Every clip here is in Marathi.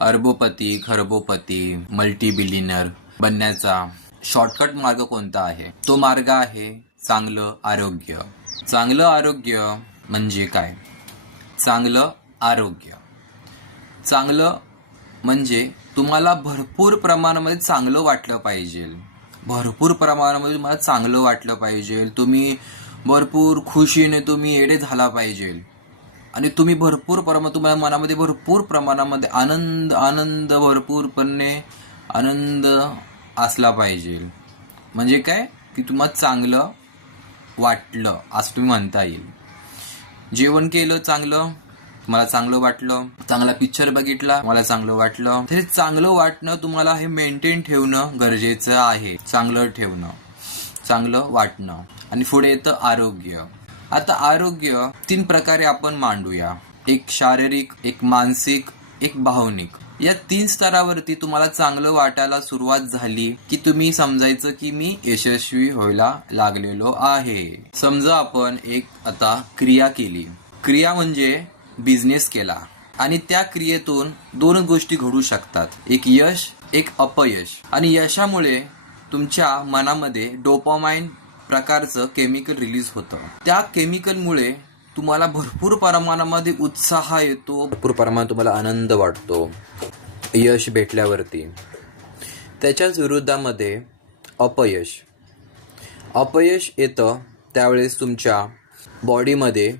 अरबोपती, खरबोपती, मल्टी बिलियनर बनण्याचा शॉर्टकट मार्ग कोणता आहे? तो मार्ग आहे चांगलं आरोग्य. चांगलं आरोग्य म्हणजे काय? चांगलं आरोग्य चांगलं म्हणजे तुम्हाला भरपूर प्रमाणामध्ये चांगलं वाटलं पाहिजे. भरपूर प्रमाणामध्ये तुम्हाला चांगलं वाटलं पाहिजे. तुम्ही भरपूर खुशीने तुम्ही येडे झाला पाहिजे आणि तुम्ही भरपूर प्रमाणात तुम्हाला मनामध्ये भरपूर प्रमाणामध्ये आनंद भरपूरपणे आनंद असला पाहिजे. म्हणजे काय की तुम्हाला चांगलं वाटलं असं तुम्ही म्हणता येईल. जेवण केलं चांगलं, तुम्हाला चांगलं वाटलं. चांगला पिक्चर बघितला, मला चांगलं वाटलं. तरी चांगलं वाटणं तुम्हाला हे मेंटेन ठेवणं गरजेचं आहे. चांगलं ठेवणं, चांगलं वाटणं. आणि पुढे येतं आरोग्य. आता आरोग्य 3 प्रकारे आपण मांडूया. एक शारीरिक, एक मानसिक, एक भावनिक. या 3 स्तरावरती तुम्हाला चांगलं वाटायला सुरुवात झाली की तुम्ही समजायचं की मी यशस्वी व्हायला लागलेलो आहे. समजा आपण एक आता क्रिया केली. क्रिया म्हणजे बिझनेस केला आणि त्या क्रियेतून 2 गोष्टी घडू शकतात. एक यश, एक अपयश. आणि यशामुळे तुमच्या मनामध्ये डोपामाइन प्रकारचं केमिकल रिलीज होतं. त्या केमिकलमुळे तुम्हाला भरपूर प्रमाणामध्ये उत्साह येतो, भरपूर प्रमाणात तुम्हाला आनंद वाटतो यश भेटल्यावरती. त्याच्याच विरुद्धामध्ये अपयश येतं त्यावेळेस तुमच्या बॉडीमध्ये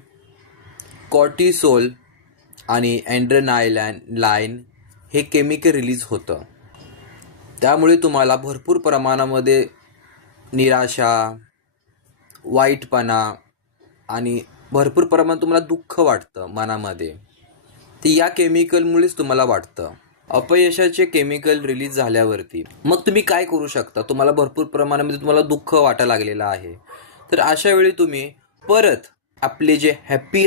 कॉर्टिसोल आणि ॲड्रेनालाईन हे केमिकल रिलीज होतं. त्यामुळे तुम्हाला भरपूर प्रमाणामध्ये निराशा, वाईटपणा आणि भरपूर प्रमाणात तुम्हाला दुःख वाटतं मनामध्ये. ते या केमिकलमुळेच तुम्हाला वाटतं. अपयशाचे केमिकल रिलीज झाल्यावरती मग तुम्ही काय करू शकता? तुम्हाला भरपूर प्रमाणामध्ये तुम्हाला दुःख वाटायला लागलेलं आहे, तर अशा वेळी तुम्ही परत आपले जे हॅप्पी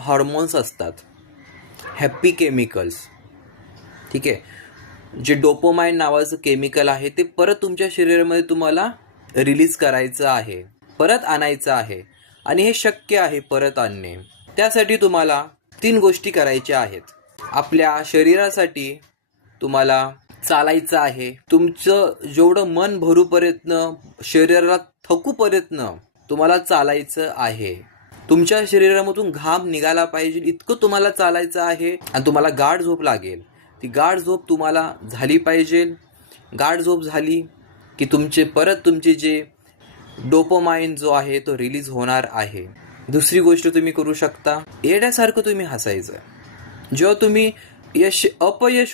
हार्मोन्स असतात, हॅप्पी केमिकल्स, ठीक आहे, जे डोपामाइन नावाचं केमिकल आहे ते परत तुमच्या शरीरामध्ये तुम्हाला रिलीज करायचं आहे, परत आणायचं आहे. आणि हे शक्य आहे परत आणणे. त्यासाठी तुम्हाला 3 गोष्टी करायच्या आहेत. आपल्या शरीरासाठी तुम्हाला चालायचं आहे. तुमचं जेवढं मन भरूपर्यंत, शरीराला थकूपर्यंत तुम्हाला चालायचं आहे. तुमच्या शरीरामधून घाम निघाला पाहिजे इतकं तुम्हाला चालायचं आहे. आणि तुम्हाला गाढ झोप लागेल. ती गाढ झोप तुम्हाला झाली पाहिजे. गाढ झोप झाली की तुमचे जे डोपामाइन जो आहे तो रिलीज होणार आहे. दुसरी गोष्ट तुम्ही करू शकता, येड्यासारखं तुम्ही हसायचं. जेव्हा तुम्ही अपयश